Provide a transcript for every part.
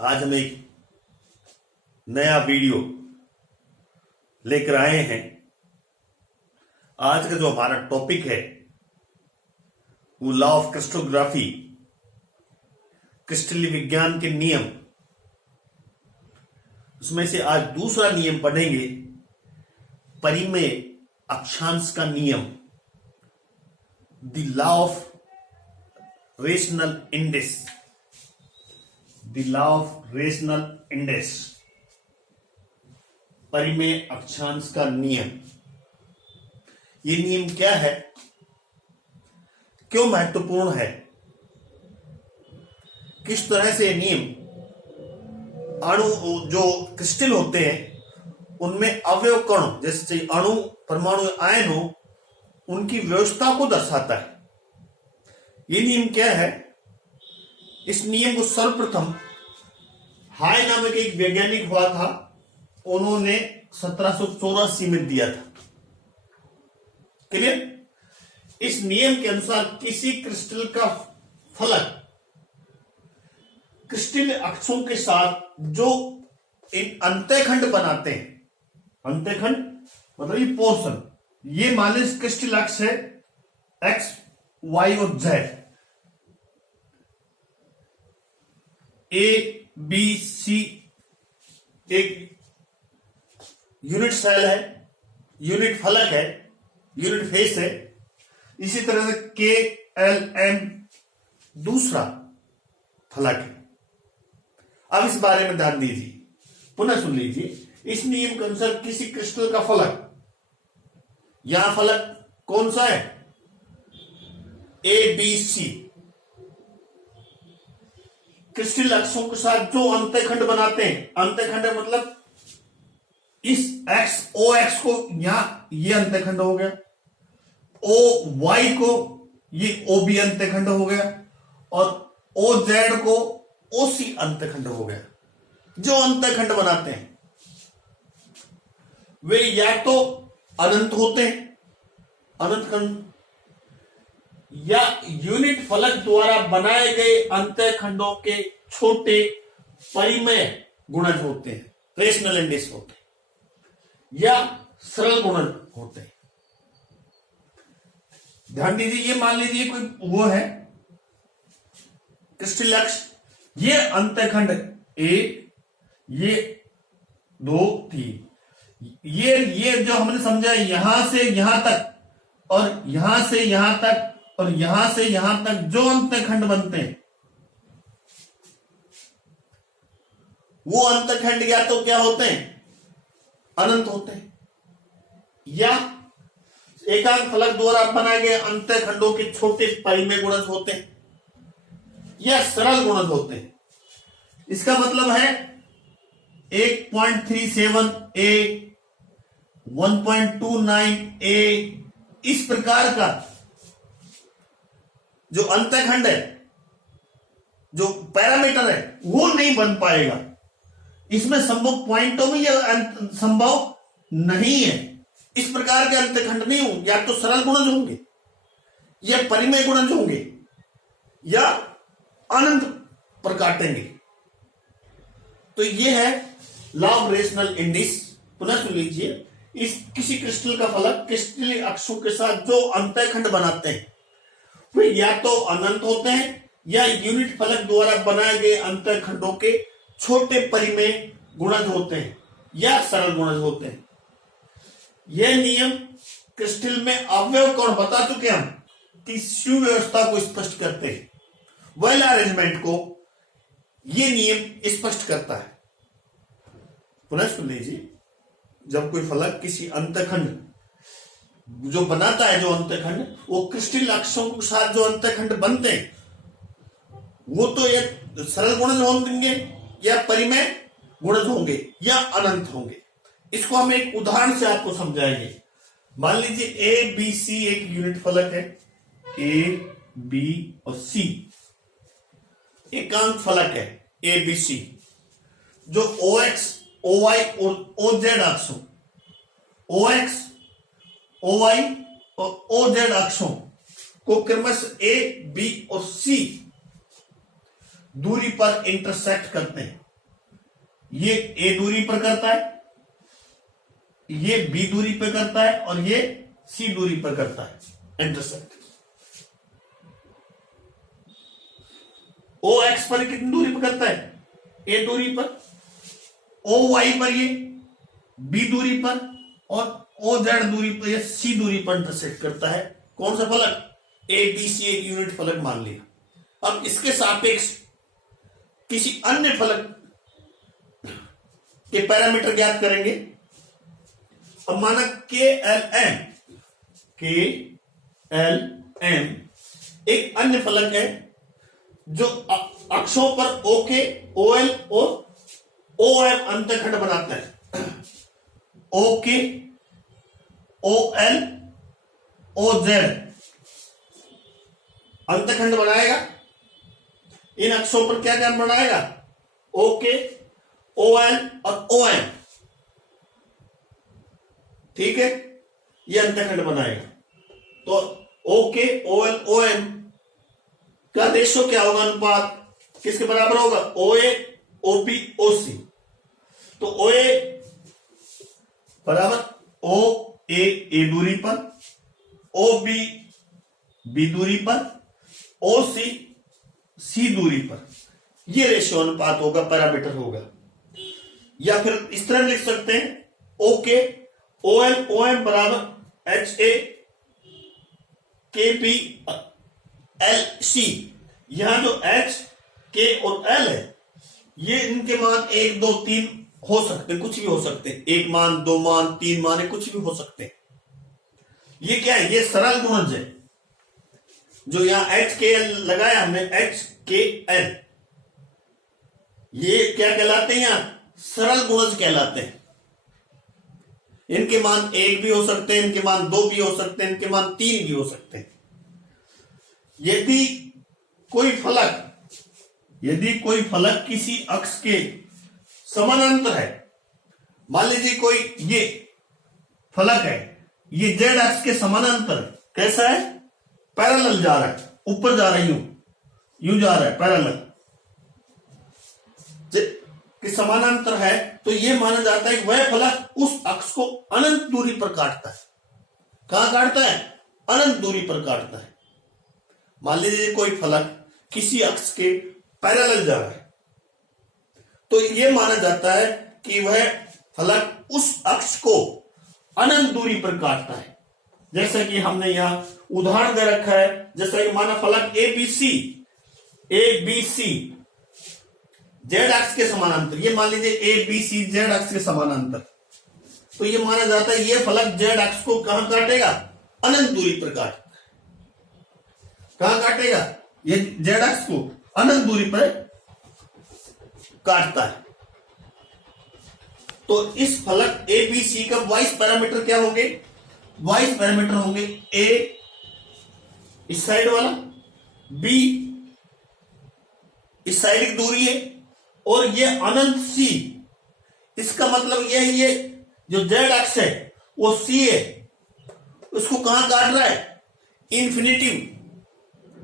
आज हम एक नया वीडियो लेकर आए हैं। आज का जो हमारा टॉपिक है वो लॉ ऑफ क्रिस्टोग्राफी, क्रिस्टलीय विज्ञान के नियम। उसमें से आज दूसरा नियम पढ़ेंगे, परिमेय अक्षांश का नियम, the law of rational index, the law of rational index, परिमेय अक्षांश का नियम। ये नियम क्या है, क्यों महत्वपूर्ण है, किस तरह से नियम अणु जो क्रिस्टल होते हैं उनमें अवयव कण जैसे अणु, परमाणु, आयन हो, उनकी व्यवस्था को दर्शाता है। ये नियम क्या है? इस नियम को सर्वप्रथम हाय नामक एक वैज्ञानिक हुआ था, उन्होंने 1784 में दिया था। क्लियर? इस नियम के अनुसार किसी क्रिस्टल का फलक क्रिस्टल अक्षों के साथ जो एक अंतःखंड बनाते हैं, अंतःखंड मतलब ये पोर्शन, ये मान लीजिए क्रिस्टल अक्ष है एक्स, वाई और जेड, ए बी सी एक यूनिट सेल है, यूनिट फलक है, यूनिट फेस है। इसी तरह से के एल एम दूसरा फलक है। अब इस बारे में ध्यान दीजिए, पुनः सुन लीजिए। इस नियम के अनुसार किसी क्रिस्टल का फलक, यहां फलक कौन सा है? ए बी सी, क्रिस्टल अक्षों के साथ जो अंतःखंड बनाते हैं, अंतःखंड मतलब इस एक्स ओ एक्स को यहां ये अंतःखंड हो गया, ओ वाई को ये ओ बी अंतःखंड हो गया, और ओ जेड को ओ सी अंतःखंड हो गया। जो अंतःखंड बनाते हैं वे या तो अनंत होते हैं, अनंत खंड, या यूनिट फलक द्वारा बनाए गए अंतःखंडों के छोटे परिमेय गुणज होते हैं, रेशनल इंडेक्स होते हैं, या सरल गुणज होते हैं। ध्यान दीजिए, ये मान लीजिए कोई वो है क्रिस्टल अक्ष, ये अंतःखंड एक, ये दो तीन, ये जो हमने समझा यहां से यहां तक, और यहां से यहां तक, और यहां से यहां तक जो अंतःखंड बनते हैं, वो अंतःखंड या तो क्या होते हैं? अनंत होते हैं, या एकांक फलक द्वारा बनाए गए अंतःखंडों के छोटे परिमेय गुणज होते हैं, या सरल गुणज होते हैं। इसका मतलब है 1.37 ए, 1.29 ए, इस प्रकार का जो अंतःखंड है, जो पैरामीटर है, वो नहीं बन पाएगा। इसमें संभव पॉइंटों में यह संभव नहीं है। इस प्रकार के अंतःखंड नहीं होंगे, या तो सरल गुणज होंगे, या परिमेय गुणज होंगे, या अनंत पर काटेंगे। तो यह है लॉ ऑफ रेशनल इंडेक्स। पुनः सुन लीजिए, इस किसी क्रिस्टल का फलक क्रिस्टलीय अक्षों के साथ जो अंतःखंड बनाते हैं वे या तो अनंत होते हैं, या यूनिट फलक द्वारा बनाए गए अंतःखंडों के छोटे परिमेय गुणज होते हैं, या सरल गुणज होते हैं। यह नियम क्रिस्टल में अवयव कण बता चुके हम कि सुव्यवस्था को स्पष्ट करते हैं, वेल अरेंजमेंट को यह नियम स्पष्ट करता है। पुनः सुन लीजिए, जब कोई फलक किसी अंतःखंड जो बनाता है, जो अंतःखंड, वो क्रिस्टल अक्षों के साथ जो अंतःखंड बनते हैं वो तो एक सरल गुणज होंगे, या परिमेय गुणज होंगे, या अनंत होंगे। इसको हम एक उदाहरण से आपको समझाएंगे। मान लीजिए ए बी सी एक यूनिट फलक है, ए बी और सी एकांक फलक है ए बी सी, जो ओ एक्स, ओ वाई और ओ जेड अक्षों, ओ एक्स, ओ वाई और ओ जेड अक्षों को क्रमशः ए बी और सी दूरी पर इंटरसेक्ट करते हैं। ये ए दूरी पर करता है, ये बी दूरी पर करता है और ये सी दूरी पर करता है इंटरसेक्ट। ओ एक्स पर कितनी दूरी पर करता है? ए दूरी पर। ओ वाई पर ये बी दूरी पर और ओ जेड दूरी पर या सी दूरी पर इंटरसेक्ट करता है। कौन सा फलक? ए बी सी एक यूनिट फलक मान लिया। अब इसके सापेक्ष किसी अन्य फलक के पैरामीटर ज्ञात करेंगे। अब माना के एल एम एक अन्य फलक है जो अक्षों पर ओके, ओएल और ओएम अंतखंड बनाता है। ओके, ओएल, ओजेड अंतखंड बनाएगा। इन अक्षों पर क्या क्या बनाएगा? ओके, ओएल और ओएम। ठीक है, ये अंतखंड बनाएगा। तो ओके, ओएल, ओएम का रेशो क्या होगा? अनुपात किसके बराबर होगा? ओए, ओपी, ओसी। तो ओए बराबर ओ ए दूरी पर, ओ बी दूरी पर, ओ सी दूरी पर। ये रेशियो अनुपात होगा, पैरामीटर होगा। या फिर इस तरह लिख सकते हैं ओके, ओएल, ओएम बराबर एच ए के पी एल सी। यहां जो एच, के और एल है ये इनके मान 1 2 3 हो सकते हैं, कुछ भी हो सकते हैं। 1 मान, 2 मान, 3 मान है, कुछ भी हो सकते हैं। ये क्या है? ये सरल गुणज है। जो यहां एच के एल लगाया हमने, एच के एल, ये क्या कहलाते हैं? यहां सरल गुणज कहलाते हैं। इनके मान 1 भी हो सकते हैं, इनके मान 2 भी हो सकते हैं, इनके मान 3 भी हो सकते हैं। यदि कोई फलक किसी अक्ष के समानांतर है, मान लीजिए कोई ये फलक है, ये जेड अक्ष के समानांतर कैसा है? पैरेलल जा रहा है, ऊपर जा रहा है, यूं जा रहा है, पैरेलल के समानांतर है, तो यह माना जाता है कि वह फलक उस अक्ष को अनंत दूरी पर काटता है। कहां काटता है? अनंत दूरी पर काटता है। मान लीजिए कोई फलक किसी अक्ष के पैरेलल जा रहा है, तो यह माना जाता है कि वह फलक उस अक्ष को अनंत दूरी पर काटता है। जैसा कि हमने यहां उदाहरण दे रखा है, जैसा कि माना फलक ए बी सी जेड अक्ष के समानांतर। ये मान लीजिए ए बी सी जेड अक्ष के समानांतर, तो ये माना जाता है ये फलक जेड अक्ष को कहां काटेगा? अनंत दूरी पर काटेगा। कहां काटेगा? ये जेड अक्ष को अनंत दूरी पर काटता है। तो इस फलक ए बी सी का वाइस पैरामीटर क्या होंगे? वाइस पैरामीटर होंगे ए इस साइड वाला, बी इस साइड की दूरी है, और ये अनंत सी। इसका मतलब ये जो जेड अक्ष है वो सी है, उसको कहां काट रहा है? इन्फिनिटिव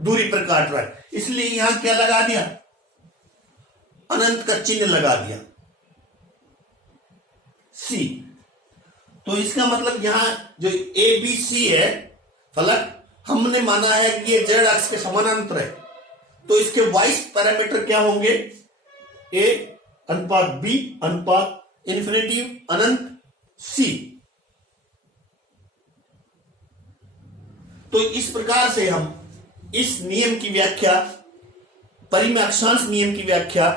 दूरी पर काट रहा है। इसलिए यहां क्या लगा दिया? अनंत का चिन्ह लगा दिया, सी। तो इसका मतलब यहां जो ए बी सी है फलक, हमने माना है कि ये जेड अक्ष के समानांतर है, तो इसके वाइस पैरामीटर क्या होंगे? ए अनुपात बी अनुपात इन्फिनिटिव अनंत सी। तो इस प्रकार से हम इस नियम की व्याख्या, परिमेय अक्षांश नियम की व्याख्या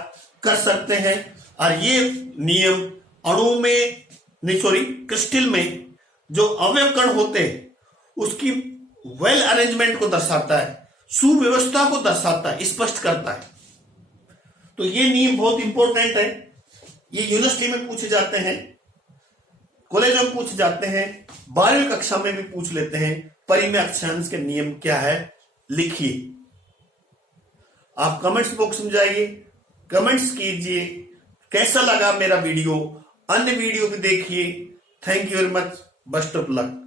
कर सकते हैं। और ये नियम अणु में क्रिस्टल में जो अवयव कण होते हैं उसकी वेल अरेंजमेंट को दर्शाता है, सुव्यवस्था को दर्शाता है, स्पष्ट करता है। तो ये नियम बहुत इंपॉर्टेंट है। ये यूनिवर्सिटी में पूछे जाते हैं, कॉलेज में पूछे जाते हैं, 12वीं कक्षा में भी पूछ लेते हैं। परिमेय अक्षांश के नियम क्या है लिखिए। आप कमेंट्स बॉक्स में जाइए, कमेंट्स कीजिए कैसा लगा मेरा वीडियो, अन्य वीडियो भी देखिए। Thank you very much, best of luck.